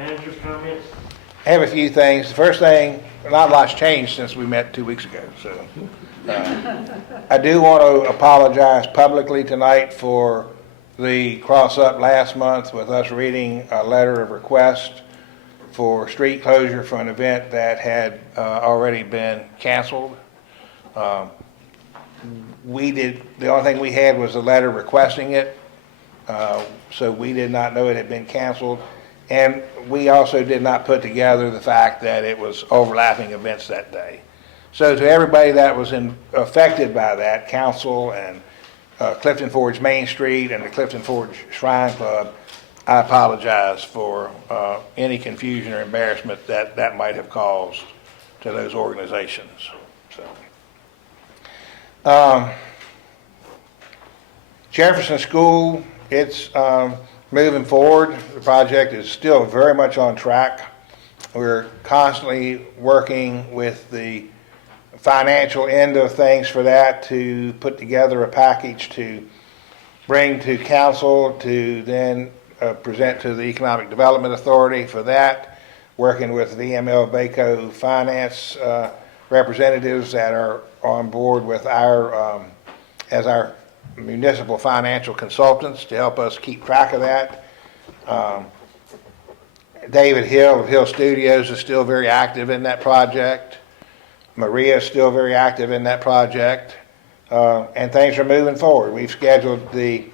Manager's comments? I have a few things. The first thing, not a lot's changed since we met 2 weeks ago, so. I do want to apologize publicly tonight for the cross-up last month with us reading a letter of request for street closure for an event that had already been canceled. The only thing we had was a letter requesting it, so we did not know it had been canceled. And we also did not put together the fact that it was overlapping events that day. So to everybody that was affected by that, council and Clifton Forge Main Street and the Clifton Forge Shrine Club, I apologize for any confusion or embarrassment that might have caused to those organizations. So, Jefferson School, it's moving forward. The project is still very much on track. We're constantly working with the financial end of things for that to put together a package to bring to council to then present to the Economic Development Authority for that, working with VML Baco finance representatives that are on board with our as our municipal financial consultants to help us keep track of that. David Hill of Hill Studios is still very active in that project. Maria is still very active in that project. And things are moving forward. We've scheduled the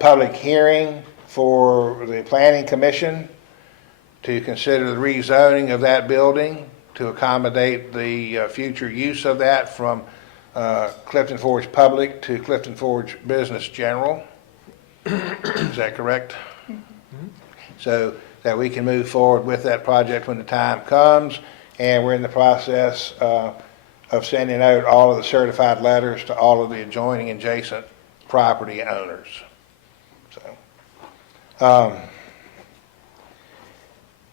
public hearing for the Planning Commission to consider the rezoning of that building to accommodate the future use of that from Clifton Forge Public to Clifton Forge Business General. Is that correct? Mm-hmm. So that we can move forward with that project when the time comes, and we're in the process of sending out all of the certified letters to all of the adjoining adjacent property owners. So,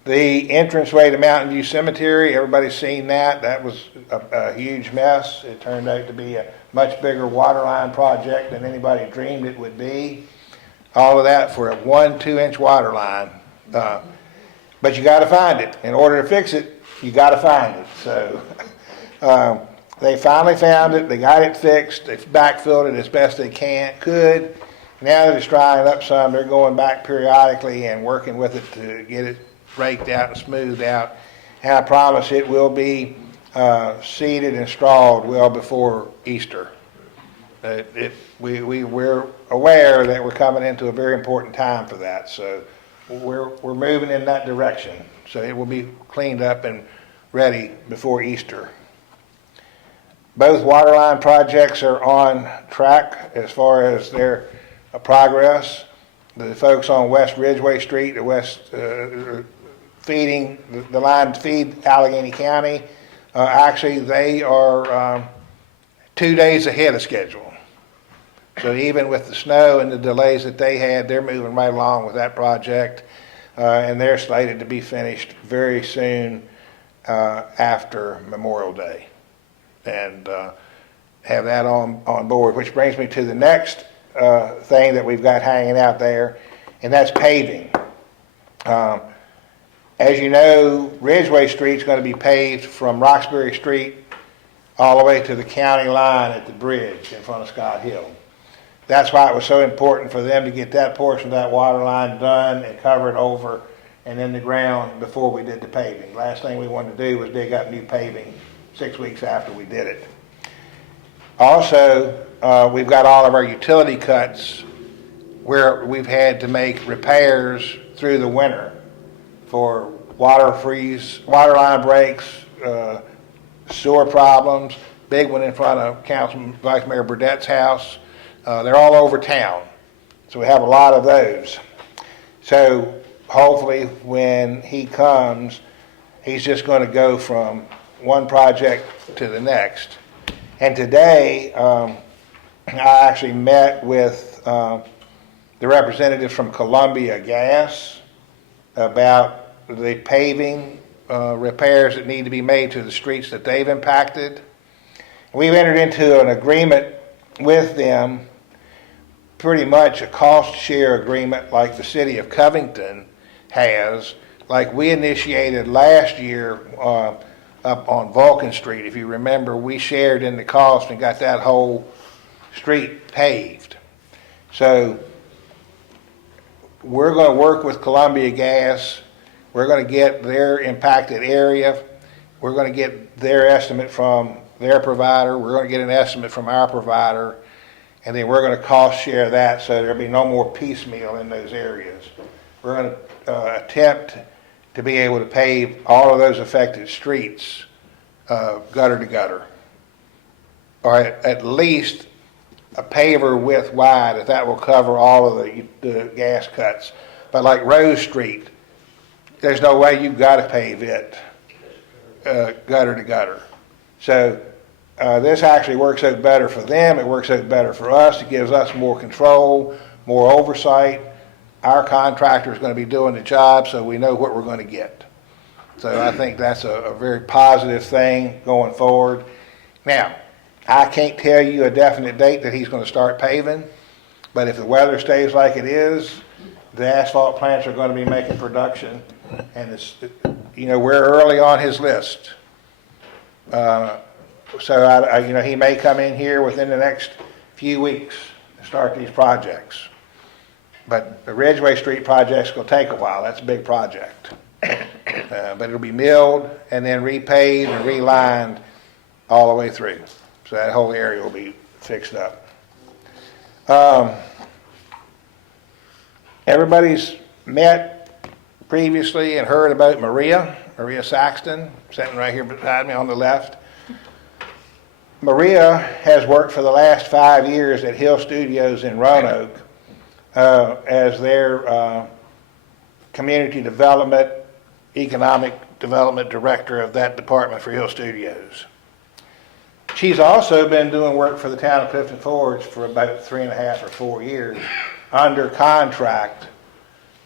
the entranceway to Mountain View Cemetery, everybody's seen that. That was a huge mess. It turned out to be a much bigger water line project than anybody dreamed it would be. All of that for a 2-inch water line. But you got to find it. In order to fix it, you got to find it. So they finally found it. They got it fixed. They backfilled it as best they could. Now that it's drying up some, they're going back periodically and working with it to get it raked out and smoothed out. And I promise it will be seeded and strawed well before Easter. We're aware that we're coming into a very important time for that. So we're moving in that direction. So it will be cleaned up and ready before Easter. Both waterline projects are on track as far as their progress. The folks on West Ridgeway Street, the west feeding the line to feed Allegheny County, actually they are 2 days ahead of schedule. So even with the snow and the delays that they had, they're moving right along with that project, and they're slated to be finished very soon after Memorial Day, and have that on board, which brings me to the next thing that we've got hanging out there, and that's paving. As you know, Ridgeway Street is going to be paved from Roxbury Street all the way to the county line at the bridge in front of Scott Hill. That's why it was so important for them to get that portion of that water line done and cover it over and in the ground before we did the paving. Last thing we wanted to do was dig up new paving 6 weeks after we did it. Also, we've got all of our utility cuts where we've had to make repairs through the winter for water line breaks, sewer problems, big one in front of Councilman Vice Mayor Burdett's house. They're all over town, so we have a lot of those. So hopefully when he comes, he's just going to go from one project to the next. And today, I actually met with the representatives from Columbia Gas about the paving repairs that need to be made to the streets that they've impacted. We've entered into an agreement with them, pretty much a cost share agreement like the city of Covington has, like we initiated last year up on Vulcan Street. If you remember, we shared in the cost and got that whole street paved. So we're going to work with Columbia Gas. We're going to get their impacted area. We're going to get their estimate from their provider. We're going to get an estimate from our provider. And then we're going to cost share that so there'll be no more piecemeal in those areas. We're going to attempt to be able to pave all of those affected streets gutter to gutter, or at least a paver width wide, that will cover all of the gas cuts. But like Rose Street, there's no way you've got to pave it gutter to gutter. So this actually works out better for them. It works out better for us. It gives us more control, more oversight. Our contractor is going to be doing the job, so we know what we're going to get. So I think that's a very positive thing going forward. Now, I can't tell you a definite date that he's going to start paving, but if the weather stays like it is, the asphalt plants are going to be making production, and we're early on his list. So he may come in here within the next few weeks and start these projects. But the Ridgeway Street project's going to take a while. That's a big project. But it'll be milled and then repaved and relined all the way through. So that whole area will be fixed up. Everybody's met previously and heard about Maria Saxton, sitting right here beside me on the left. Maria has worked for the last 5 years at Hill Studios in Roanoke as their community development, economic development director of that department for Hill Studios. She's also been doing work for the town of Clifton Forge for about 3.5 or 4 years under contract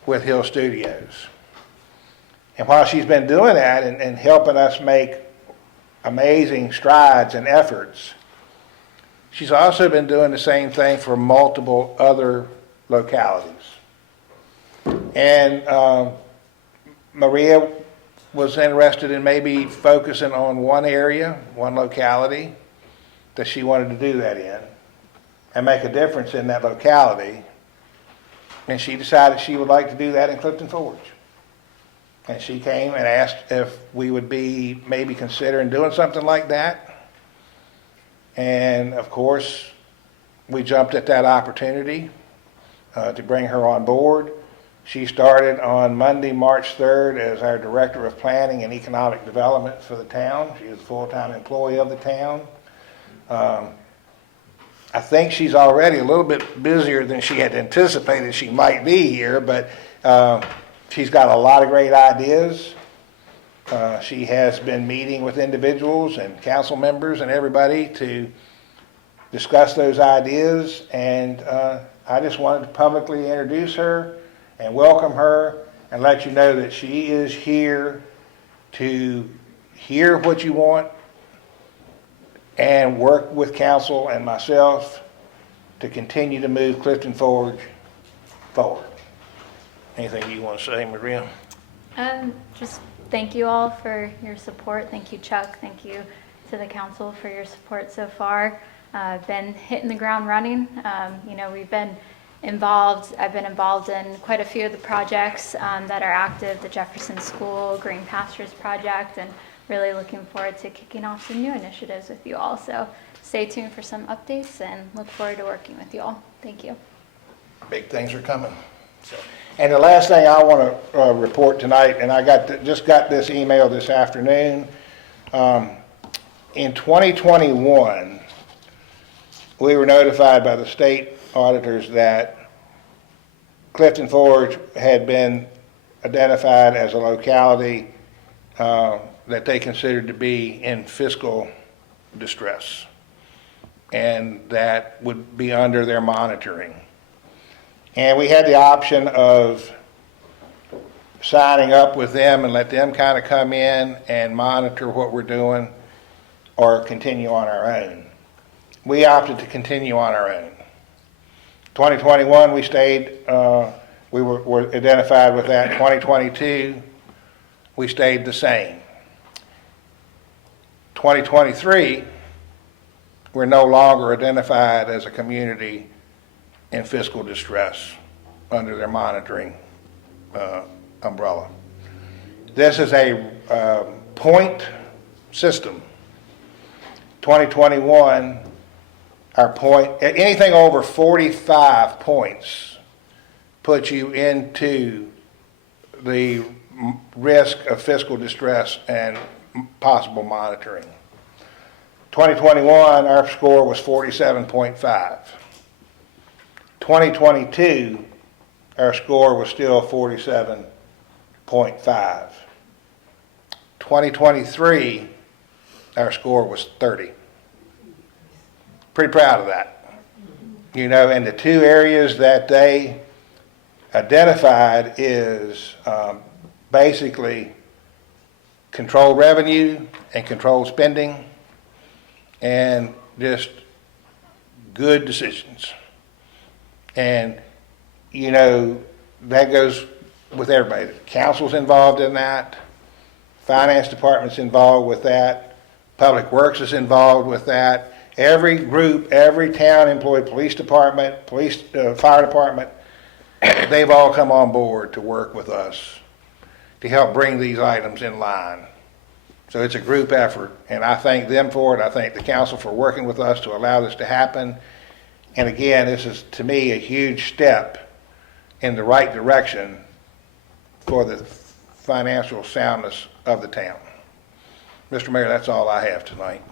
with Hill Studios. And while she's been doing that and helping us make amazing strides and efforts, she's also been doing the same thing for multiple other localities. And Maria was interested in maybe focusing on one area, one locality that she wanted to do that in and make a difference in that locality. And she decided she would like to do that in Clifton Forge. And she came and asked if we would be maybe considering doing something like that. And of course, we jumped at that opportunity to bring her on board. She started on Monday, March 3rd as our Director of Planning and Economic Development for the town. She is a full-time employee of the town. I think she's already a little bit busier than she had anticipated she might be here, but she's got a lot of great ideas. She has been meeting with individuals and council members and everybody to discuss those ideas, and I just wanted to publicly introduce her and welcome her and let you know that she is here to hear what you want and work with council and myself to continue to move Clifton Forge forward. Anything you want to say, Maria? Just thank you all for your support. Thank you, Chuck. Thank you to the council for your support so far. Been hitting the ground running. We've been involved. I've been involved in quite a few of the projects that are active, the Jefferson School Green Pastures project, and really looking forward to kicking off some new initiatives with you all. So stay tuned for some updates and look forward to working with you all. Thank you. Big things are coming. And the last thing I want to report tonight, and I just got this email this afternoon. In 2021, we were notified by the state auditors that Clifton Forge had been identified as a locality that they considered to be in fiscal distress, and that would be under their monitoring. And we had the option of signing up with them and let them kind of come in and monitor what we're doing, or continue on our own. We opted to continue on our own. 2021, we stayed, we were identified with that. 2022, we stayed the same. 2023, we're no longer identified as a community in fiscal distress under their monitoring umbrella. This is a point system. 2021, our point, anything over 45 points puts you into the risk of fiscal distress and possible monitoring. 2021, our score was 47.5. 2022, our score was still 47.5. 2023, our score was 30. Pretty proud of that. You know, and the two areas that they identified is basically controlled revenue and controlled spending, and just good decisions. And, you know, that goes with everybody. The council's involved in that, finance department's involved with that, public works is involved with that. Every group, every town employee, police department, fire department, they've all come on board to work with us to help bring these items in line. So it's a group effort, and I thank them for it. I thank the council for working with us to allow this to happen. And again, this is, to me, a huge step in the right direction for the financial soundness of the town. Mr. Mayor, that's all I have tonight.